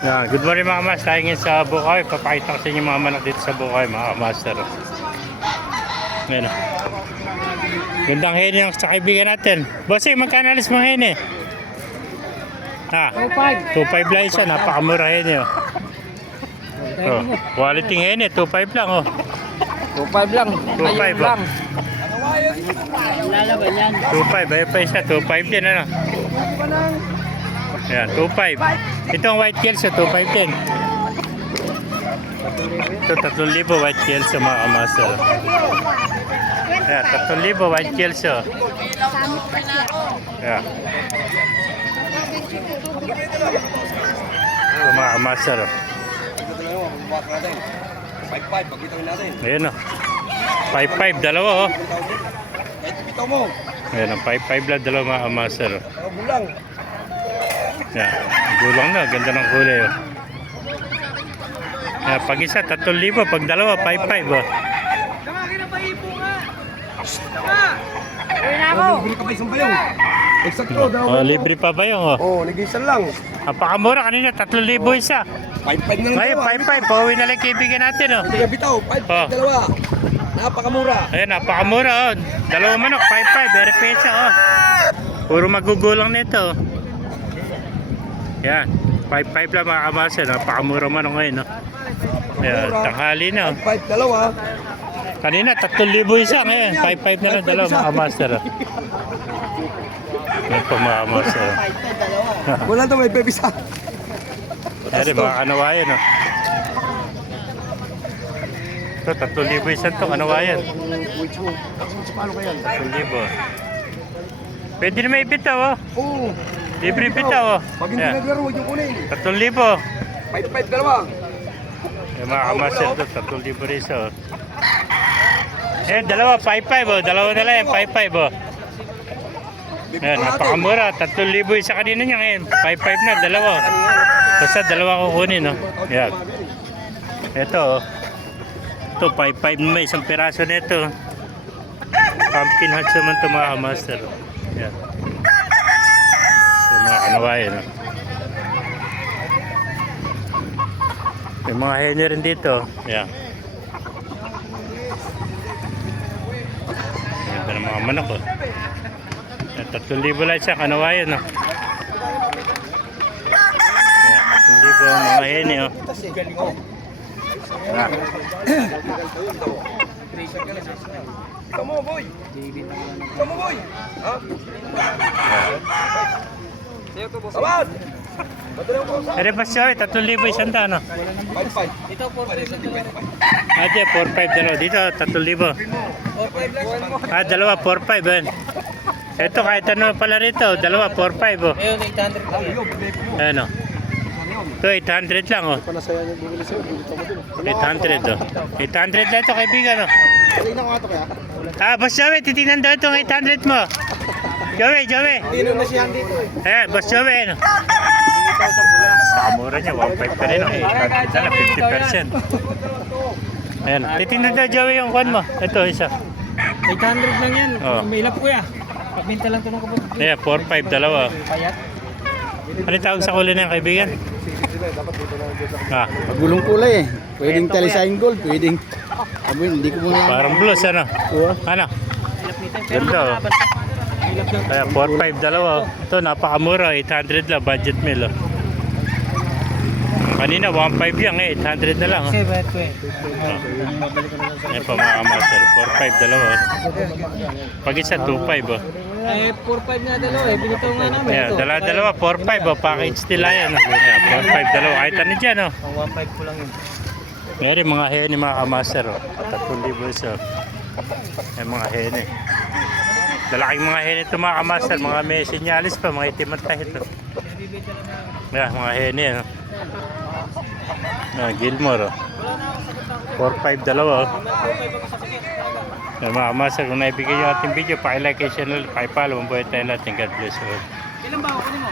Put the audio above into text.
Yan. Good morning mga mas. Tayo ngayon sa Bukawi. Papakita ko sa inyo mga manok dito sa Bukawi mga master. Ngayon. Gandang hene yung sa kaibigan natin. Bossing, magkano alis mga hene? Ha? 2.5 lang isa. Napakamura hene. Oh. Quality hene. 2.5 lang. Oh. 2.5 lang. 2.5 lang. Lalaban yan. 2.5. Ayun pa isa. 2.5 din ano. Yan. 2.5. Itong white kills 2.5 din. Ito 3,000 white kills mga master. Yan. 3,000 white kills. Yan. Ito mga master. 5-5, pagkitahin natin. Ayan o. 5-5, dalawa o. Ito bitaw mo. Ayan o, 5-5 lang dalawa mga master. Bulang. Yan. Gulang na, ganda ng kulay o. Yan, pag isa, 3,000. Pag dalawa, 5-5 o. Libre ka pa isang bayong. Eksakto, Oh, libre pa ba yung o? Oh, nag-isan lang. Napakamura kanina, 3,000 isa. 5-5 na lang. Ngayon, 5-5, pauwi na lang kaibigan natin o. Hindi ka bitaw, 5 Oh. dalawa. Napakamura. Ayan, napakamura o. Dalawa manok, 5-5, very pesa o. Puro magugulang nito o. Yan, 5-5 lang mga kamasa, napakamura manok ngayon o. Ayan, tanghali na o. 5 dalawa. Kanina, 3,000 isa ngayon, 5-5 na lang dalawa mga master o. Yan po mga master o. Wala daw may bebisa. Yan, mga kanawayan o. Ito, 3,000 isa ito, kanawayan. 3,000. Pwede na may bitaw o. Oo. Libre bitaw o. Pag hindi Yan, naglaro, huwag yung kunin. 3,000. 5-5 dalawa. Yung mga kamaster ito, 3,000 rin isa o. Eh, dalawa, 5-5 o. Dalawa na lang yan, 5-5 o. Yan, napakamura. 3,000 isa kanina niya ngayon. 5-5 na, dalawa. Basta dalawa kukunin o. Yan. Ito o. Ito, 5-5 na may isang piraso nito. Pumpkin hats naman ito mga kamaster o. Yan. Yung mga kanawayan o. Yung mga hene rin dito. Yan. Ganda ng mga manok oh. 3,000 lang siya, kanawayan oh. Yan, 3,000 ang mga hene oh. Ah. Ikaw mo, boy. Ikaw mo, boy. Ha? Tawad! Madali ko sa Ere pa siya, 3,000 isang daan oh. 5-5. Ito, 4-5. Ate, 4,500 dalawa. Dito, 3,000. 4-5 lang. Ah, dalawa, 4,500 yan. Ito, kahit ano pala rito, dalawa, 4,500 oh. Ayun, 800 lang. Ayan oh. Ito, 800 lang oh. 800 oh. 800 lang ito, kaibigan oh. Ah, Boss Joey, titignan daw itong 800 mo. Joey. Tino na siya dito eh. Eh, Boss Joey, ano? Pakamura niya, 1.5 pa rin. Sana 50%. Ayan, titignan daw Joey yung kwan mo. Ito, isa. 800 lang yan. Oh. May ilap kuya. Pagbinta lang ito ng kapatid. Ayan, 4.5, dalawa. Payat. Ano tawag sa kulay na yan, kaibigan? Ah, Magulong kulay eh. Pwedeng talisayin gold, pwedeng... Sabi, hindi ko muna... parang blues, ano? Oo. Ano? Ilap nito. Pero Ganda, oh. nakabanta. Ilap lang. Kaya 4.5, dalawa. Ito, napakamura. 800 lang, budget meal. Oh. Kanina, 1.5 yan eh. 800 na lang. Oh. Kasi bayad ko eh. Ayan pa mga master. 4.5, dalawa. Oh. Pag isa, 2.5. Oh. Eh, 4-5 nga dalawa eh. Binitaw nga namin Ayan, ito. dalawa, 4.5. Oh. Package nila yan. Oh. Ayan, 4.5, dalawa. Kahit ano dyan. Oh. Ang 1.5 ko lang yun. Ngayon, mga hene, mga kamaster. Oh. 3,000 isa. Ayan, mga hene. Lalaking mga hene ito mga kamaster. Mga may sinyalis pa. Mga itim at tahit. Oh. Ayan, mga hene. Oh. Ayan, Gilmore. Oh. 4.5, dalawa. Oh. Ayan, mga kamaster, kung naibigay yung ating video, pakilike kayo channel, pakipalo. Mabuhay tayo lahat. God bless you all. Ilan ba ako? Kunin mo?